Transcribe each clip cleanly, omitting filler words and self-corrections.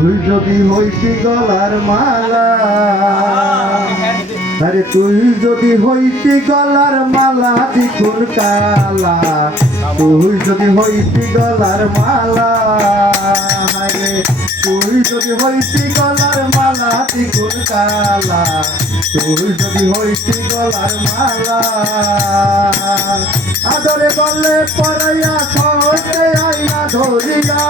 তুই যদি হইতি গলার মালা, আরে তুই যদি হইতি গলার মালা দ্বিগুণ কালা, তুই যদি হইতি গলার মালা, আরে তুই যদি হইতি গলার মালা দ্বিগুণ কালা, তুই যদি হইতি গলার মালা, আদরে বললে পরাইয়া সহজে আইনা ধরিয়া,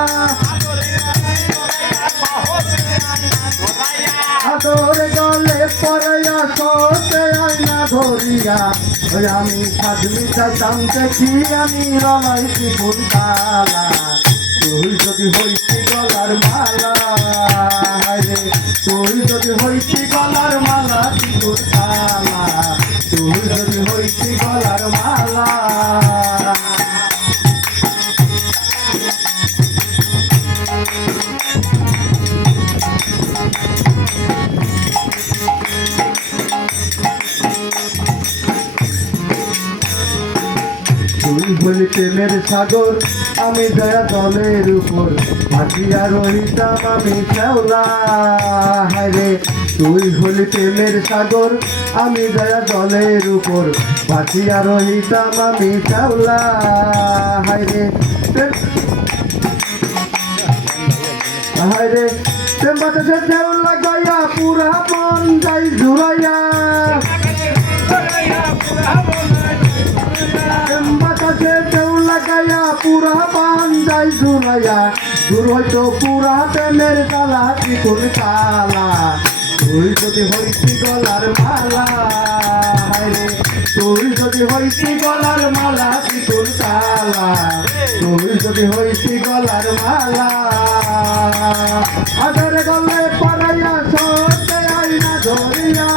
আদরে গলে পরাইয়া সহজে আইনা ধরিয়া, ওই আমি সাজমি চাইতাম দেখি আমি রলাইছি কোন কালা, তুই যদি হইতি গলার মালা, রে তুই যদি হইতি গলার মালা কোন কালা, তুই যদি হইতি গলার মালা। তুই হলি প্রেমের সাগর, আমি দয়া জলের উপর ভাসিয়া রহিতাম আমি শ্যাওলা, হায়রে তুই হলি প্রেমের সাগর, আমি দয়া জলের উপর ভাসিয়া রহিতাম আমি শ্যাওলা, হায়রে হায়রে প্রেম বাতাসে শ্যাওলা গায়া পুরা মন যাই জুড়াইয়া, পুরা পান যাই ঝুলাইয়া, দূর হইতো পুরা প্রেমের কালা দ্বিগুণ কালা, তুই যদি হইতি গলার মালা, রে তুই যদি হইতি গলার মালা দ্বিগুণ কালা, তুই যদি হইতি গলার মালা, আদরে গলে পরাইয়া সহজে আইনা ধরিয়া,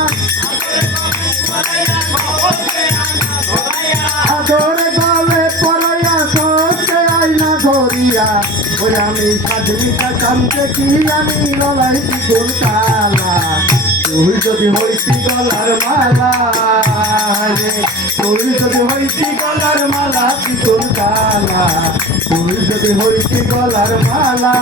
আদরে গলে পরাইয়া সহজে আইনা ধরিয়া, ওই আমি সাজমিটা কামতে কি আমি রলাইছি কোন কালা, তুই যদি হইতি গলার মালা, রে তুই যদি হইতি গলার মালা কোন কালা, তুই যদি হইতি গলার মালা।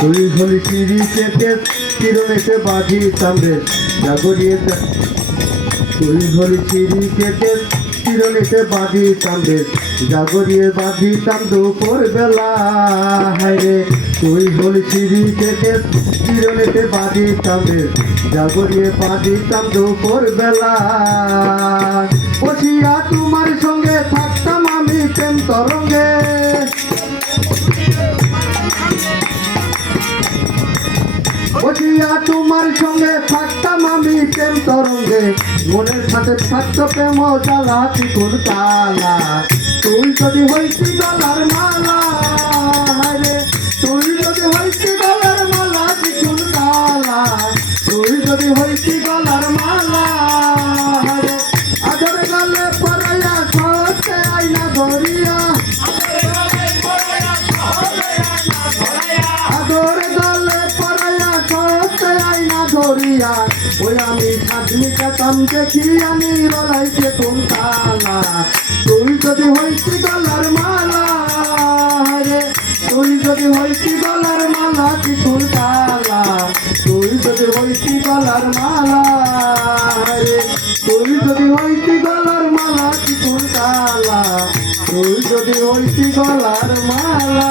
তুই হলি চিড়ি কেটে চিরনেতে বাঁধিতাম রে জাগরিয়ে, তুই হলি চিড়ি কেটে চিরনেতে বাঁধিতাম রে জাগরিয়ে বাঁধিতাম দুপুর বেলা, হায়রে তুই হলি চিড়ি কেটে চিরনেতে বাঁধিতাম রে জাগরিয়ে বাঁধিতাম দুপুর বেলা, বসিয়া তোমার সঙ্গে থাকতাম আমি প্রেম তরঙ্গে, বসিয়া তোমার সঙ্গে থাকতাম আমি প্রেম তরঙ্গে, মনের সাথে থাকতো প্রেম জ্বালা দ্বিগুণ কালা, তুই যদি হইতি গলার মালা, রে তুই যদি হইতি গলার মালা দ্বিগুণ কালা, তুই যদি হইতি গলার মালা, রে আদরে গলে পরাইয়া সহজে আইনা ধরিয়া, আদরে গলে পরাইয়া সহজে আইনা ধরিয়া, ওই আমি সাজমিটা কাম দেখি আমি রলাইছে কোন কালা, তুই যদি হইতি গলার মালা, রে তুই যদি হইতি গলার মালা কোন কালা, তুই যদি হইতি গলার মালা, রে তুই যদি হইতি গলার মালা কোন কালা, তুই যদি হইতি গলার মালা।